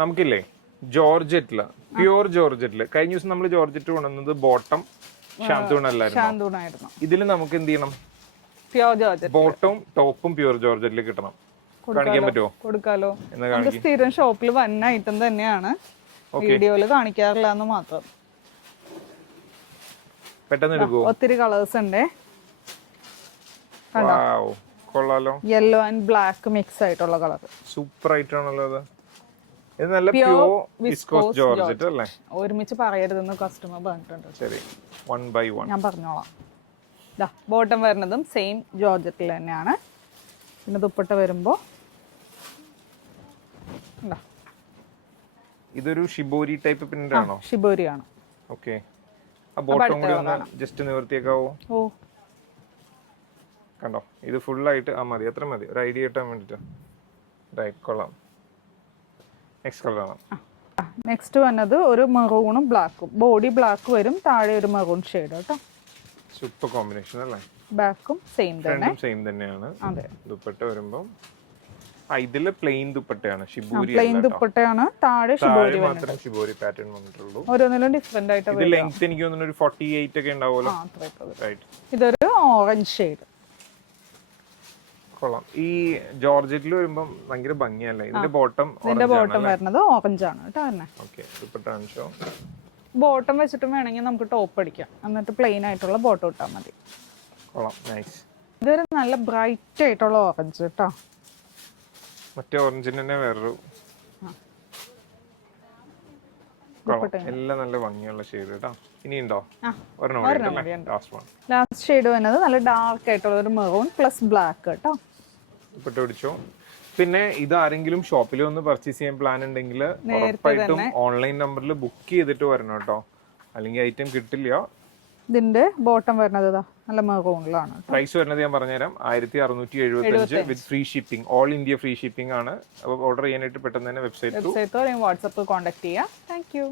നമുക്കില്ലേ ജോർജറ്റില് pure ജോർജറ്റില് കഴിഞ്ഞ ദിവസം നമ്മൾ ജോർജറ്റ് കൊണ്ടുവന്നത് ബോട്ടം ഷാന്തൂണല്ലായിരുന്നു. ഇതില് നമുക്ക് എന്ത് ചെയ്യണം? പ്യൂർ ജോർജറ്റ് ബോട്ടവും ടോപ്പും പ്യൂർ ജോർജറ്റിൽ കിട്ടണം. കാണിക്കാൻ പറ്റുമോ? കൊടുക്കാലോ. സ്ഥിരം ഷോപ്പിൽ വന്ന ഐറ്റം തന്നെയാണ്, വീഡിയോയില് കാണിക്കാറില്ല എന്ന് മാത്രം. പെട്ടെന്ന് എടുക്കുവോ? ഒത്തിരി കളേഴ്സ് ഉണ്ട്. കൊള്ളാലോ. യെല്ലോ ആൻഡ് ബ്ലാക്ക് മിക്സ് ആയിട്ടുള്ള കളർ. സൂപ്പർ ആയിട്ടാണല്ലോ അത്. ഇത് നല്ല പ്യൂർ വിസ്കോസ് ജോർജറ്റ് അല്ലേ? ഒരുമിച്ച് പറയരുതെന്ന് കസ്റ്റമർ പറഞ്ഞിട്ടുണ്ട്. ശരി, 1 by 1 ഞാൻ പറഞ്ഞോളാം. ബോട്ടം വരുന്നതും സെയിം ജോർജറ്റിൽ തന്നെയാണ്. പിന്നെ ദുപ്പട്ട വരുമ്പോ ഇതൊരു ഷിബോരി ടൈപ്പ് പ്രിന്റ് ആണോ? ഷിബോരി ആണ്. ഓക്കേ. ആ ബോട്ടം കൂടി ഒന്ന് ജസ്റ്റ് നിവർത്തിയേക്കാവോ? ഓ, കണ്ടോ? ഇത് ഫുൾ ആയിട്ട് മതി, അത്ര മതി, ഒരു ഐഡിയ കിട്ടാൻ വേണ്ടിട്ട്. റൈറ്റ്, കൊള്ളാം. നെക്സ്റ്റ് കളർ ആണ്. നെക്സ്റ്റ് വന്നത് ഒരു മെറൂണും ബ്ലാക്കും. ബോഡി ബ്ലാക്ക് വരും, താഴെ ഒരു മെറൂൺ ഷെയ്ഡ് കേട്ടോ. സൂപ്പർ കോമ്പിനേഷൻ അല്ലേ? ബാക്കും സെയിം തന്നെ. സെയിം തന്നെയാണ്. അതെ. ദുപ്പട്ട വരുമ്പോൾ ഇതില് പ്ലെയിൻ ദുപ്പട്ടയാണ്, ഷിബോരി പ്ലെയിൻ ദുപ്പട്ടയാണ്, താഴെ ഷിബോരി മാത്രം ഷിബോരി പാറ്റേൺ വന്നിട്ടുള്ളൂ. ഓരോന്നിലും ഡിഫറെന്റ് ആയിട്ട്. ഇത് ലെങ്ത് എനിക്ക് തോന്നുന്നു ഒരു 48 ഒക്കെ ഉണ്ടാവുമല്ലോ. റൈറ്റ്. ഇതൊരു ഓറഞ്ച് ഷെയ്ഡ്. കൊള്ളാം. ഈ ജോർജറ്റിൽ വരുമ്പോൾ ഭയങ്കര ഭംഗിയല്ലേ? ഇതിന്റെ ബോട്ടം വരുന്നത് ഓറഞ്ച് ആണ് കേട്ടോ. ഓക്കേ. ദുപ്പട്ട കാണിച്ചോ. ബോട്ടം വെച്ചിട്ടും വേണമെങ്കിൽ നമുക്ക് ടോപ്പ് അടിക്കാം, എന്നിട്ട് പ്ലെയിൻ ആയിട്ടുള്ള ബോട്ടം ഇട്ടാൽ മതി. കൊള്ളാം, നൈസ്. ഇതൊരു നല്ല ബ്രൈറ്റ് ആയിട്ടുള്ള ഓറഞ്ച് കേട്ടോ. മറ്റേ ഓറഞ്ചിന് തന്നെ വേറൊരു എല്ലാം നല്ല ഭംഗിയുള്ള ഷെയ്ഡ് കേട്ടോ. ഇനിയുണ്ടോ? ലാസ്റ്റ് ഷെയ്ഡ് വരുന്നത് നല്ല ഡാർക്ക് ആയിട്ടുള്ള ഒരു മെറൂൺ പ്ലസ് ബ്ലാക്ക് കേട്ടോ. ഇപ്പിട്ട് പിടിച്ചോ. പിന്നെ ഇത് ആരെങ്കിലും ഷോപ്പിൽ വന്ന് പർച്ചേസ് ചെയ്യാൻ പ്ലാൻ ഉണ്ടെങ്കിൽ ഉറപ്പായിട്ടും ഓൺലൈൻ നമ്പറിൽ ബുക്ക് ചെയ്തിട്ട് വരണം കേട്ടോ, അല്ലെങ്കിൽ ഐറ്റം കിട്ടില്ല. ഇതിന്റെ ബോട്ടം വരുന്നത് നല്ല മെറൂണിലാണ്. പ്രൈസ് വരുന്നത് ഞാൻ പറഞ്ഞുതരാം, 1675 വിത്ത് free shipping. All India free shipping ആണ്. അപ്പോൾ ഓർഡർ ചെയ്യാനായിട്ട് പെട്ടെന്ന് തന്നെ വെബ്സൈറ്റ് വാട്സ്ആപ്പ് കോൺടാക്ട് ചെയ്യാം. Thank you.